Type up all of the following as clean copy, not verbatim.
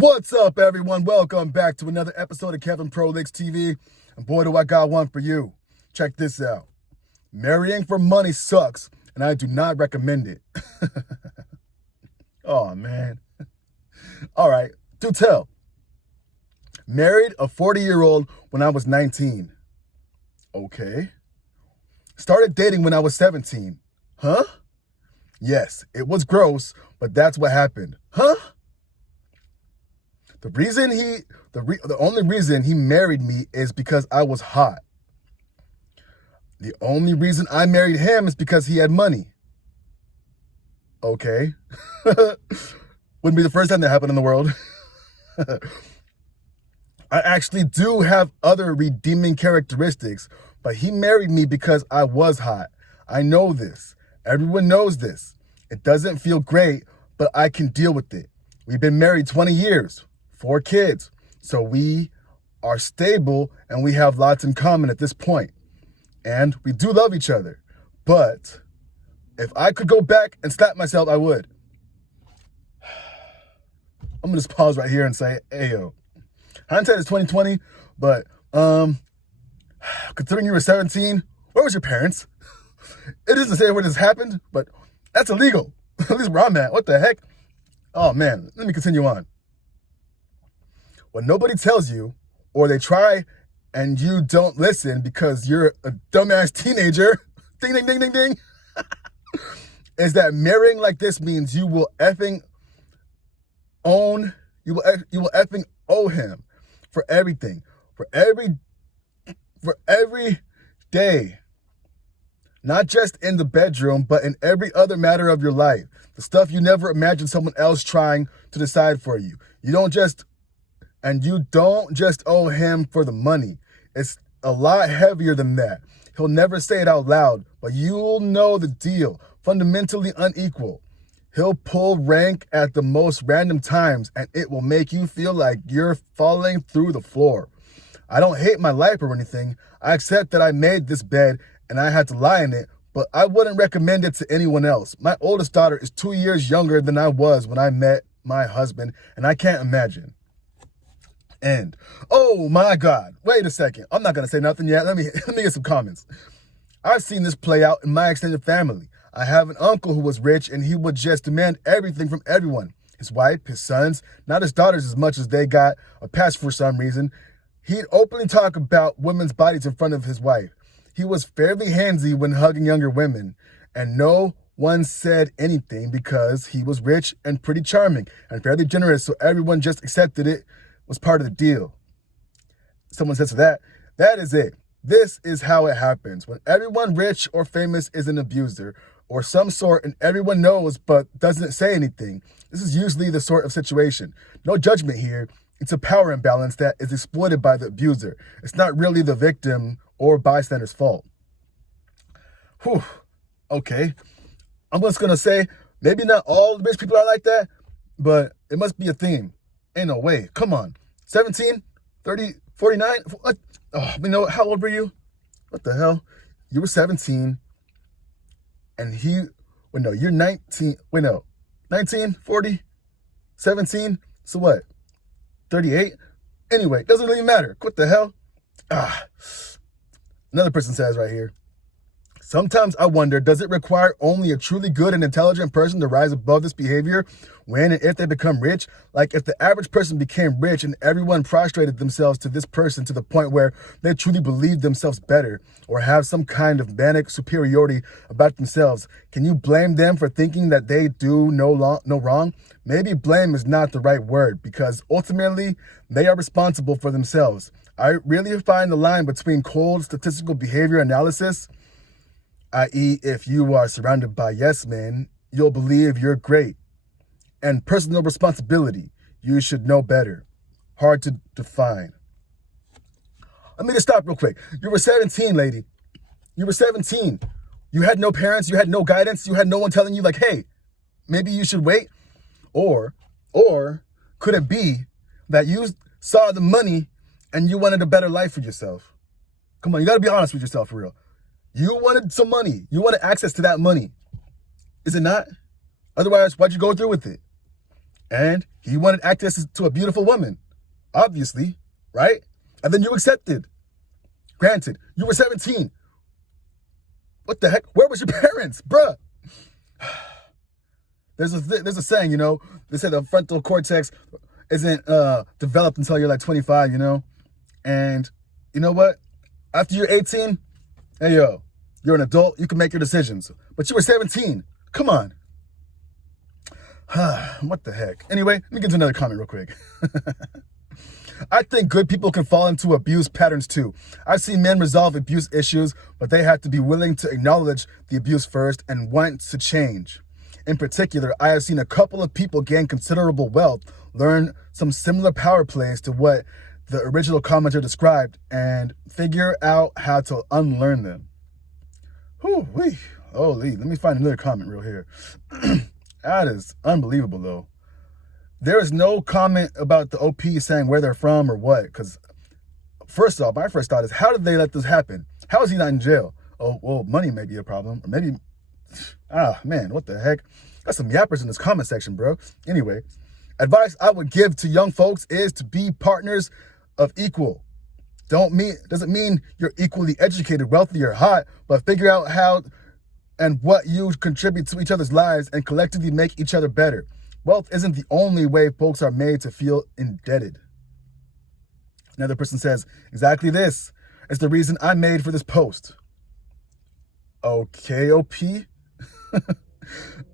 What's up, everyone? Welcome back to another episode of Kevin Prolix TV. And boy, do I got one for you. Check this out. Marrying for money sucks, and I do not recommend it. Oh, man. All right, do tell. Married a 40-year-old when I was 19. Okay. Started dating when I was 17. Huh? Yes, it was gross, but that's what happened. Huh? The only reason he married me is because I was hot. The only reason I married him is because he had money. Okay. Wouldn't be the first time that happened in the world. I actually do have other redeeming characteristics, but he married me because I was hot. I know this. Everyone knows this. It doesn't feel great, but I can deal with it. We've been married 20 years. 4 kids. So we are stable and we have lots in common at this point. And we do love each other. But if I could go back and slap myself, I would. I'm going to just pause right here and say, hey, yo. Hindsight is 2020, but considering you were 17, where was your parents? It isn't to say where this happened, but that's illegal. At least where I'm at. What the heck? Oh, man. Let me continue on. When nobody tells you, or they try and you don't listen because you're a dumbass teenager, ding, ding, ding, ding, ding, is that marrying like this means you will effing owe him for everything, for every day. Not just in the bedroom, but in every other matter of your life. The stuff you never imagined someone else trying to decide for you. You don't just owe him for the money. It's a lot heavier than that. He'll never say it out loud, but you'll know the deal. Fundamentally unequal. He'll pull rank at the most random times, and it will make you feel like you're falling through the floor. I don't hate my life or anything. I accept that I made this bed and I had to lie in it, but I wouldn't recommend it to anyone else. My oldest daughter is 2 years younger than I was when I met my husband, and I can't imagine. And oh my God, wait a second. I'm not going to say nothing yet. Let me get some comments. I've seen this play out in my extended family. I have an uncle who was rich and he would just demand everything from everyone. His wife, his sons, not his daughters as much as they got a pass for some reason. He'd openly talk about women's bodies in front of his wife. He was fairly handsy when hugging younger women, and no one said anything because he was rich and pretty charming and fairly generous, so everyone just accepted it was part of the deal. Someone says to that, that is it. This is how it happens. When everyone rich or famous is an abuser or some sort and everyone knows but doesn't say anything, this is usually the sort of situation. No judgment here. It's a power imbalance that is exploited by the abuser. It's not really the victim or bystander's fault. Whew. Okay. I'm just going to say, maybe not all rich people are like that, but it must be a theme. Ain't no way. Come on. 17, 30, 49. What? Oh, how old were you? What the hell? You were 17 and you're 19. 19, 40, 17. So what? 38? Anyway, doesn't really matter. What the hell? Another person says right here, sometimes I wonder, does it require only a truly good and intelligent person to rise above this behavior when and if they become rich? Like if the average person became rich and everyone prostrated themselves to this person to the point where they truly believe themselves better or have some kind of manic superiority about themselves, can you blame them for thinking that they do no wrong? Maybe blame is not the right word because ultimately they are responsible for themselves. I really find the line between cold statistical behavior analysis, i.e. if you are surrounded by yes men, you'll believe you're great, and personal responsibility, you should know better. Hard to define. Let me just stop real quick. You were 17, lady. You were 17. You had no parents, you had no guidance, you had no one telling you like, hey, maybe you should wait. Or could it be that you saw the money and you wanted a better life for yourself? Come on, you gotta be honest with yourself for real. You wanted some money. You wanted access to that money. Is it not? Otherwise, why'd you go through with it? And he wanted access to a beautiful woman, obviously, right? And then you accepted. Granted, you were 17. What the heck? Where was your parents, bruh? There's a saying, they say the frontal cortex isn't developed until you're like 25, And you know what? After you're 18, hey, yo, you're an adult. You can make your decisions. But you were 17. Come on. What the heck? Anyway, let me get to another comment real quick. I think good people can fall into abuse patterns too. I've seen men resolve abuse issues, but they have to be willing to acknowledge the abuse first and want to change. In particular, I have seen a couple of people gain considerable wealth, learn some similar power plays to what the original commenter described, and figure out how to unlearn them. Holy, let me find another comment real here. That is unbelievable, though. There is no comment about the OP saying where they're from or what, because first off, my first thought is, how did they let this happen? How is he not in jail? Oh, well, money may be a problem. Or maybe, man, what the heck? Got some yappers in this comment section, bro. Anyway, advice I would give to young folks is to be partners of equal. Doesn't mean you're equally educated, wealthy, or hot, but figure out how and what you contribute to each other's lives and collectively make each other better. Wealth isn't the only way folks are made to feel indebted. Another person says, exactly this is the reason I made for this post. Okay, OP.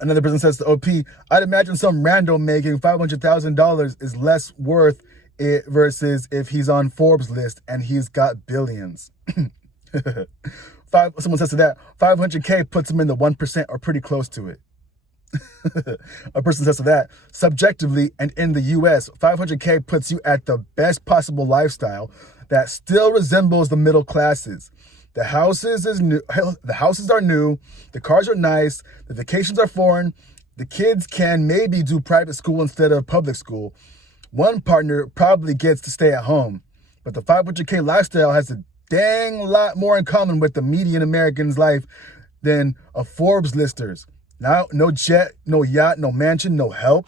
Another person says to OP, I'd imagine some rando making $500,000 is less worth it versus if he's on Forbes list and he's got billions. Someone says to that, 500K puts him in the 1% or pretty close to it. A person says to that, subjectively and in the US, 500K puts you at the best possible lifestyle that still resembles the middle classes. The houses are new, the cars are nice, the vacations are foreign, the kids can maybe do private school instead of public school. One partner probably gets to stay at home, but the 500K lifestyle has a dang lot more in common with the median American's life than a Forbes lister's. Now, no jet, no yacht, no mansion, no help,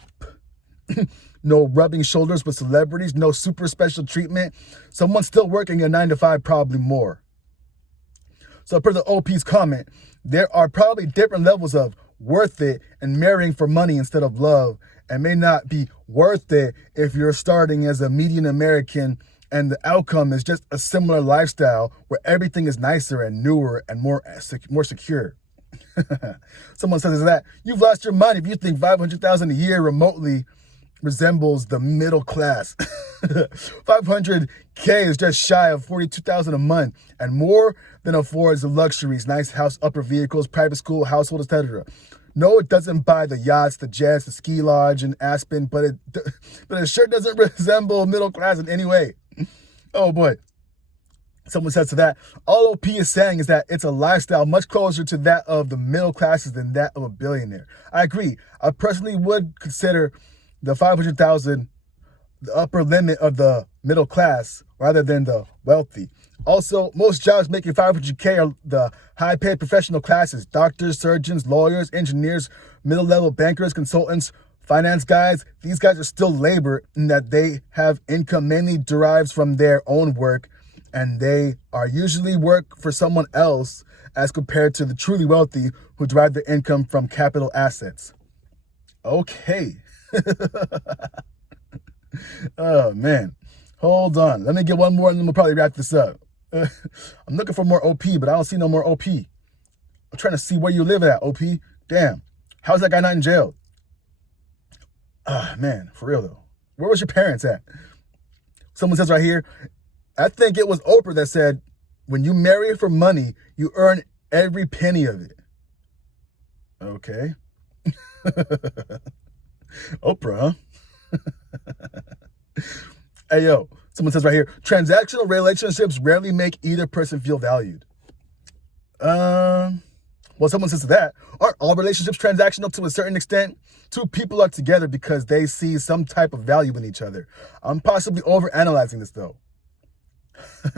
no rubbing shoulders with celebrities, no super special treatment. Someone still working a 9-to-5, probably more. So per the OP's comment, there are probably different levels of worth it and marrying for money instead of love, and may not be worth it if you're starting as a median American and the outcome is just a similar lifestyle where everything is nicer and newer and more secure. Someone says that you've lost your mind if you think $500,000 a year remotely resembles the middle class. 500K is just shy of $42,000 a month and more than affords the luxuries, nice house, upper vehicles, private school, household, etc. No, it doesn't buy the yachts, the jets, the ski lodge in Aspen, but it sure doesn't resemble middle class in any way. Oh boy. Someone says to that, all OP is saying is that it's a lifestyle much closer to that of the middle classes than that of a billionaire. I agree. I personally would consider the 500,000 the upper limit of the middle class rather than the wealthy. Also, most jobs making 500K are the high-paid professional classes: doctors, surgeons, lawyers, engineers, middle-level bankers, consultants, finance guys. These guys are still labor in that they have income mainly derives from their own work, and they are usually work for someone else as compared to the truly wealthy who derive their income from capital assets. Okay. Oh, man. Hold on. Let me get one more and then we'll probably wrap this up. I'm looking for more OP, but I don't see no more OP. I'm trying to see where you live at, OP. Damn. How's that guy not in jail? Ah, man, for real though. Where was your parents at? Someone says right here, I think it was Oprah that said, when you marry for money, you earn every penny of it. Okay. Oprah, huh? Hey, yo, someone says right here, transactional relationships rarely make either person feel valued. Well, someone says to that, aren't all relationships transactional to a certain extent? Two people are together because they see some type of value in each other. I'm possibly overanalyzing this though.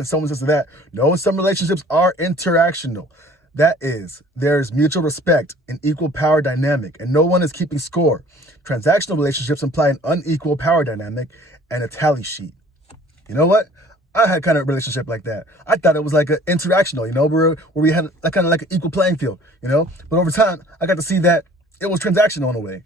Someone says to that, no, some relationships are interactional. That is, there's mutual respect, an equal power dynamic, and no one is keeping score. Transactional relationships imply an unequal power dynamic and a tally sheet. You know what? I had kind of a relationship like that. I thought it was like an interactional, where we had like kind of like an equal playing field, But over time, I got to see that it was transactional in a way.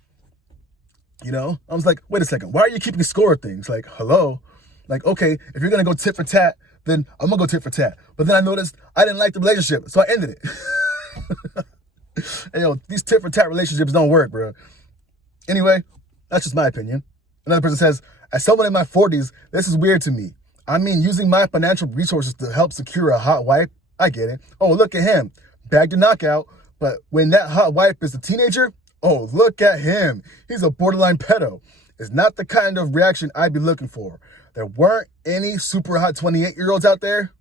I was like, wait a second, why are you keeping score of things? Like, hello? Like, okay, if you're going to go tit for tat, then I'm going to go tit for tat. But then I noticed I didn't like the relationship, so I ended it. And, these tit for tat relationships don't work, bro. Anyway, that's just my opinion. Another person says, as someone in my 40s, this is weird to me. I mean, using my financial resources to help secure a hot wife, I get it. Oh, look at him. Bagged a knockout. But when that hot wife is a teenager, oh, look at him. He's a borderline pedo. It's not the kind of reaction I'd be looking for. There weren't any super hot 28-year-olds out there.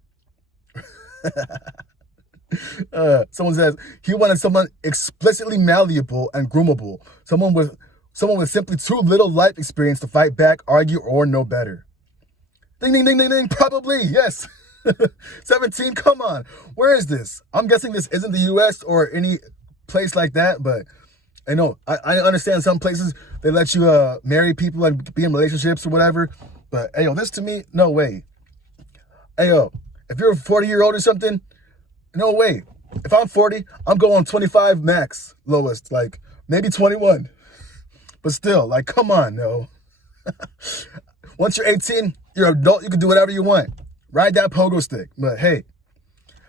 Someone says he wanted someone explicitly malleable and groomable. Someone with simply too little life experience to fight back, argue, or know better. Ding, ding, ding, ding, ding. Probably, yes. 17, come on. Where is this? I'm guessing this isn't the U.S. or any place like that, but I know. I understand some places, they let you marry people and be in relationships or whatever, but, this to me, no way. If you're a 40-year-old or something, no way. If I'm 40, I'm going 25 max, lowest, like maybe 21. But still, like, come on, no. Once you're 18, you're an adult, you can do whatever you want. Ride that pogo stick. But hey,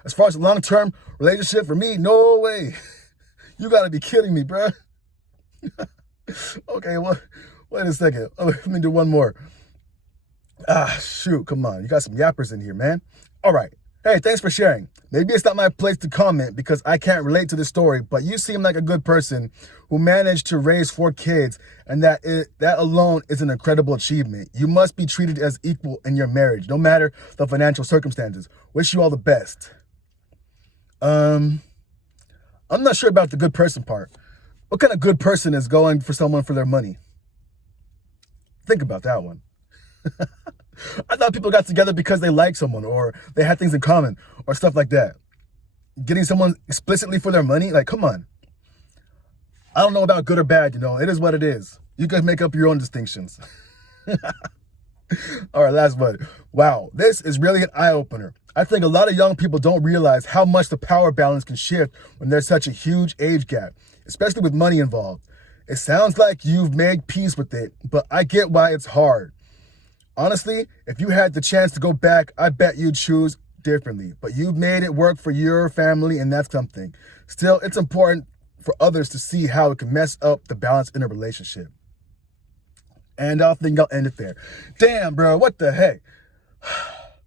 as far as a long-term relationship, for me, no way. You gotta be kidding me, bruh. Okay, well, wait a second. Oh, let me do one more. Shoot, come on. You got some yappers in here, man. All right. Hey, thanks for sharing. Maybe it's not my place to comment because I can't relate to the story, but you seem like a good person who managed to raise 4 kids, and that alone is an incredible achievement. You must be treated as equal in your marriage, no matter the financial circumstances. Wish you all the best. I'm not sure about the good person part. What kind of good person is going for someone for their money? Think about that one. I thought people got together because they liked someone or they had things in common or stuff like that. Getting someone explicitly for their money? Like, come on. I don't know about good or bad, It is what it is. You guys make up your own distinctions. All right, last one. Wow, this is really an eye-opener. I think a lot of young people don't realize how much the power balance can shift when there's such a huge age gap, especially with money involved. It sounds like you've made peace with it, but I get why it's hard. Honestly, if you had the chance to go back, I bet you'd choose differently. But you've made it work for your family, and that's something. Still, it's important for others to see how it can mess up the balance in a relationship. And I think I'll end it there. Damn, bro, what the heck?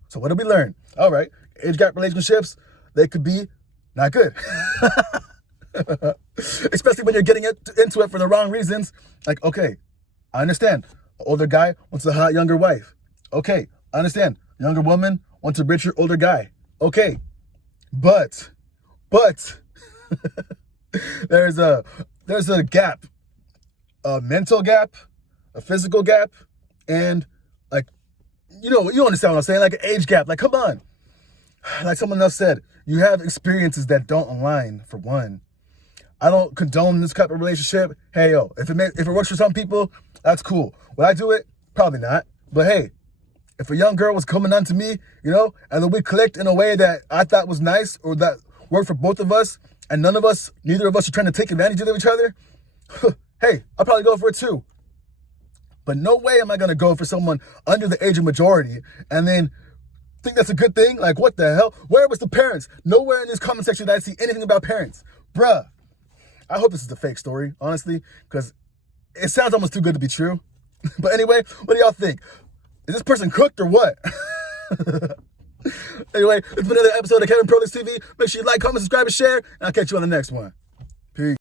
So what did we learn? All right, age gap relationships, they could be not good. Especially when you're getting into it for the wrong reasons. Like, okay, I understand. Older guy wants a hot younger wife. Okay, I understand. Younger woman wants a richer older guy. Okay, but there's a gap, a mental gap, a physical gap, and like, you understand what I'm saying? Like an age gap. Like, come on. Like someone else said, you have experiences that don't align. For one, I don't condone this type of relationship. Hey, if it works for some people, that's cool. Would I do it? Probably not. But hey, if a young girl was coming on to me, and then we clicked in a way that I thought was nice or that worked for both of us, and neither of us are trying to take advantage of each other, hey, I'll probably go for it too. But no way am I going to go for someone under the age of majority and then think that's a good thing? Like, what the hell? Where was the parents? Nowhere in this comment section did I see anything about parents. Bruh. I hope this is a fake story, honestly, because it sounds almost too good to be true. But anyway, what do y'all think? Is this person cooked or what? Anyway, it's been another episode of Kevin Prolis TV. Make sure you like, comment, subscribe, and share, and I'll catch you on the next one.